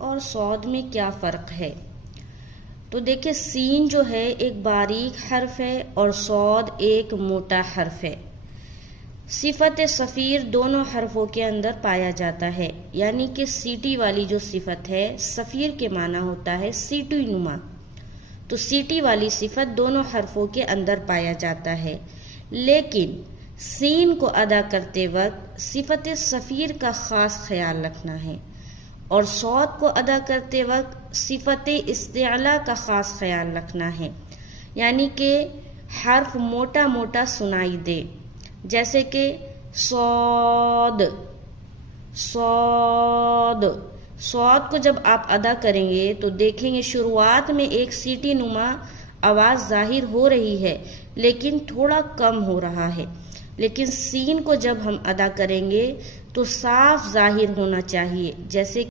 اور صاد میں کیا فرق ہے؟ تو دیکھیں سین جو ہے ایک باریک حرف ہے اور صاد ایک موٹا حرف ہے۔ صفت صفیر دونوں حرفوں کے اندر پایا جاتا ہے، یعنی کہ سیٹی والی جو صفت ہے، صفیر کے معنی ہوتا ہے سیٹی نما، تو سیٹی والی صفت دونوں حرفوں کے اندر پایا جاتا ہے، لیکن سین کو ادا کرتے وقت صفت صفیر کا خاص خیال رکھنا ہے اور صاد کو ادا کرتے وقت صفت استعلا کا خاص خیال رکھنا ہے، یعنی کہ حرف موٹا موٹا سنائی دے، جیسے کہ صاد صاد صاد کو جب آپ ادا کریں گے تو دیکھیں گے شروعات میں ایک سیٹی نما آواز ظاہر ہو رہی ہے لیکن تھوڑا کم ہو رہا ہے، لیکن سین کو جب ہم ادا کریں گے تو صاف ظاہر ہونا چاہیے، جیسے